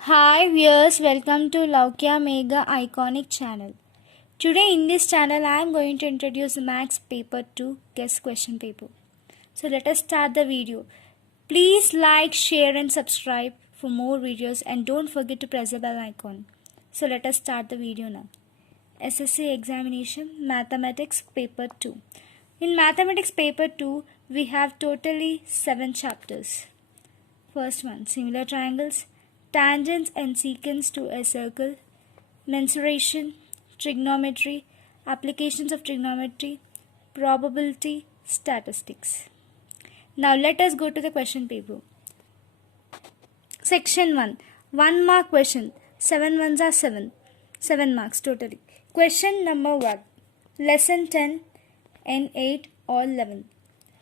Hi viewers, welcome to Laukya Mega Iconic channel. Today in this channel I am going to introduce Max Paper 2 Guess Question Paper. So let us start the video. Please like, share and subscribe for more videos and don't forget to press the bell icon. So let us start the video now. SSC Examination Mathematics Paper 2. In Mathematics Paper 2 we have totally 7 chapters. First one, similar triangles, tangents and secants to a circle, mensuration, trigonometry, applications of trigonometry, probability, statistics. Now let us go to the question paper. Section 1, 1 mark question, 7 ones are 7, 7 marks totally. Question number 1, lesson 10 and 8 or 11.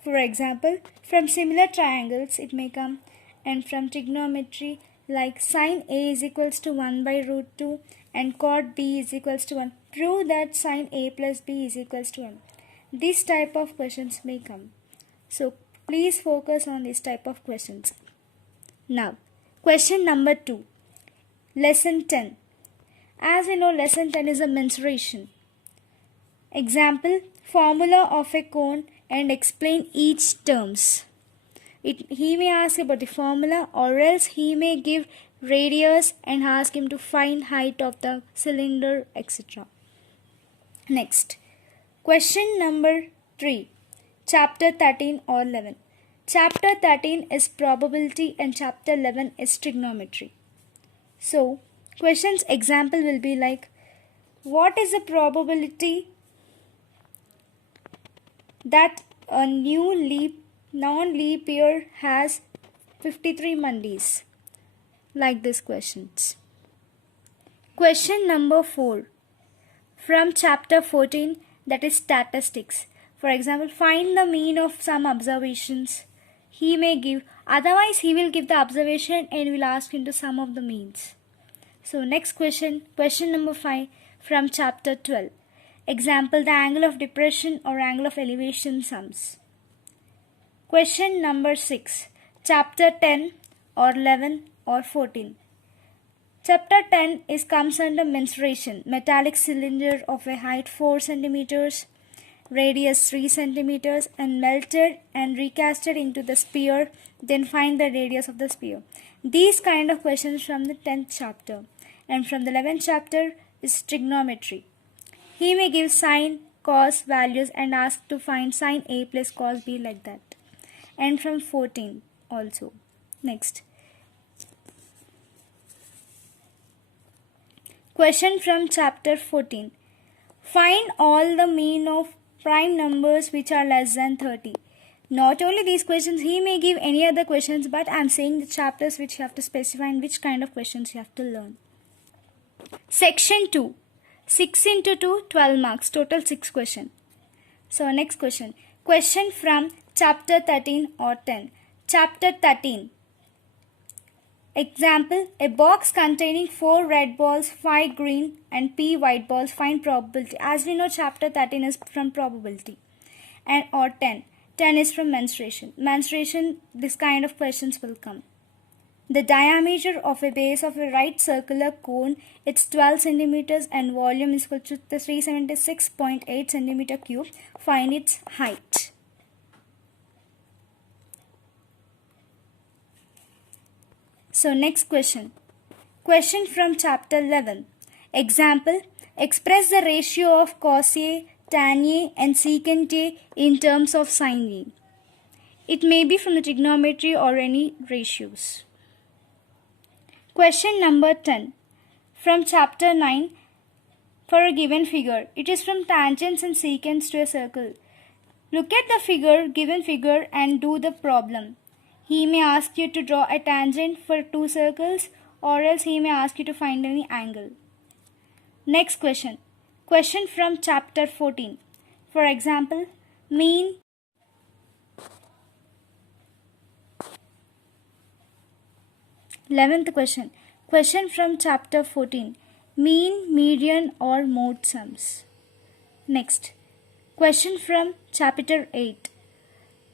For example, from similar triangles it may come, and from trigonometry like sine A is equals to 1 by root 2 and cot B is equals to 1. Prove that sine A plus B is equals to 1. This type of questions may come. So please focus on this type of questions. Now, question number 2. Lesson 10. As we know, lesson 10 is a mensuration. Example, formula of a cone and explain each terms. He may ask about the formula, or else he may give radius and ask him to find height of the cylinder, etc. Next, question number 3, chapter 13 or 11. Chapter 13 is probability and chapter 11 is trigonometry. So, questions example will be like, what is the probability that a new non-leap year has 53 Mondays? Like these questions. Question number 4 from chapter 14, that is statistics. For example, find the mean of some observations. He may give, otherwise he will give the observation and will ask him to sum of the means. So next question, question number 5 from chapter 12. Example, the angle of depression or angle of elevation sums. Question number 6, chapter 10 or 11 or 14. Chapter 10 comes under mensuration, metallic cylinder of a height 4 cm, radius 3 cm, and melted and recasted into the sphere, then find the radius of the sphere. These kind of questions from the 10th chapter. And from the 11th chapter is trigonometry. He may give sine, cos values and ask to find sine A plus cos B, like that. And from 14 also. Next. Question from chapter 14. Find all the mean of prime numbers which are less than 30. Not only these questions, he may give any other questions, but I am saying the chapters which you have to specify and which kind of questions you have to learn. Section 2. 6 into 2, 12 marks. Total 6 questions. So next question. Question from chapter 13 or 10. Chapter 13. Example, a box containing 4 red balls, 5 green and P white balls, find probability. As we know, chapter 13 is from probability. And or 10. 10 is from mensuration. Mensuration, this kind of questions will come. The diameter of a base of a right circular cone, it's 12 centimeters and volume is equal to 376.8 centimeter cube. Find its height. So next question. Question from chapter 11. Example, express the ratio of cos A, tan A and secant A in terms of sin A. It may be from the trigonometry or any ratios. Question number 10 from chapter 9 for a given figure. It is from tangents and secants to a circle. Look at the given figure and do the problem. He may ask you to draw a tangent for 2 circles, or else he may ask you to find any angle. Next question. Question from chapter 14. For example, mean, 11th question. Question from chapter 14. Mean, median or mode sums. Next. Question from chapter 8.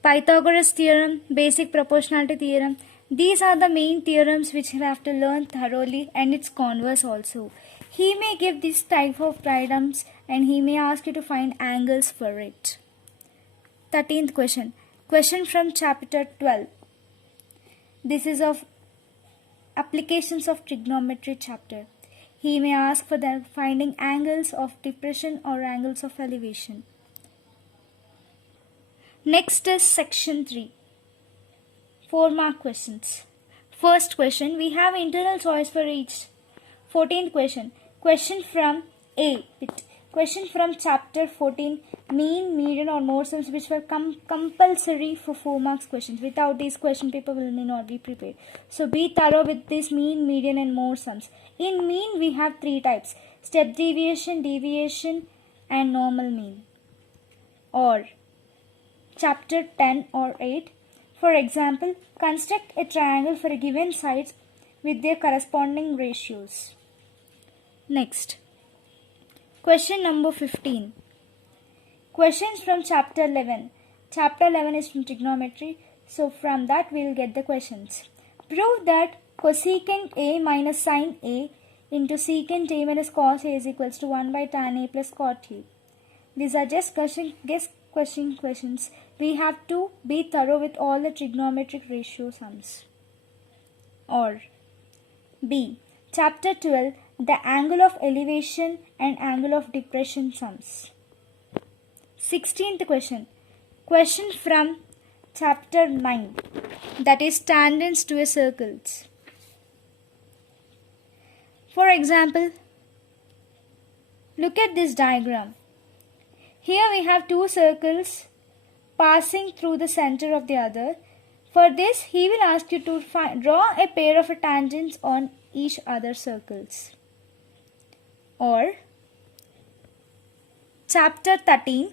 Pythagoras theorem, basic proportionality theorem, These are the main theorems which you have to learn thoroughly, and its converse also. He may give this type of diagrams and he may ask you to find angles for it. 13th question. Question from chapter 12. This is of applications of trigonometry chapter. He may ask for the finding angles of depression or angles of elevation. Next is section 3. 4-mark questions. First question, we have internal choice for each. 14th question. Question from A. Question from chapter 14, mean, median or mode sums, which were compulsory for 4 marks questions. Without these, question paper will not be prepared. So be thorough with this mean, median and mode sums. In mean, we have 3 types: step deviation, deviation and normal mean. Or chapter 10 or 8. For example, construct a triangle for a given sides with their corresponding ratios. Next. Question number 15. Questions from chapter 11. Chapter 11 is from trigonometry, so from that we will get the questions. Prove that cosecant A minus sin A into secant A minus cos A is equals to 1 by tan A plus cot A. These are just questions. We have to be thorough with all the trigonometric ratio sums. Or B. Chapter 12. The angle of elevation and angle of depression sums. 16th question. Question from chapter 9. That is tangents to a circle. For example, look at this diagram. Here we have 2 circles passing through the center of the other. For this, he will ask you to draw a pair of tangents on each other circles. Or chapter 13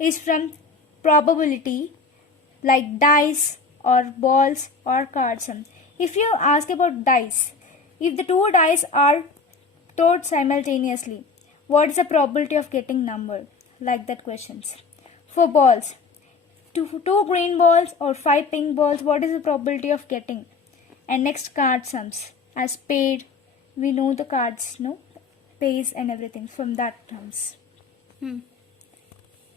is from probability, like dice or balls or card sum. If you ask about dice, if the 2 dice are tossed simultaneously, what is the probability of getting number? Like that questions. For balls, 2 green balls or 5 pink balls, what is the probability of getting? And next, card sums. As spade, we know the cards, no? Pays and everything from that comes.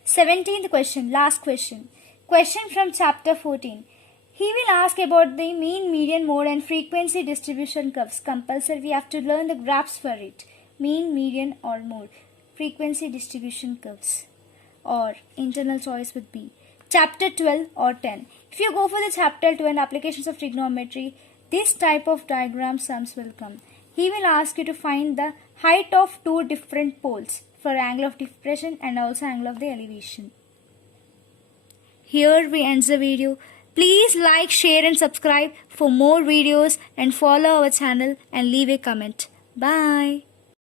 17th question, last question. Question from chapter 14. He will ask about the mean, median, mode and frequency distribution curves. Compulsory, we have to learn the graphs for it. Mean, median or mode. Frequency distribution curves. Or internal choice with B. Chapter 12 or 10. If you go for the chapter 2 and applications of trigonometry, this type of diagram sums will come. He will ask you to find the height of 2 different poles for angle of depression and also angle of the elevation. Here we end the video. Please like, share and subscribe for more videos and follow our channel and leave a comment. Bye.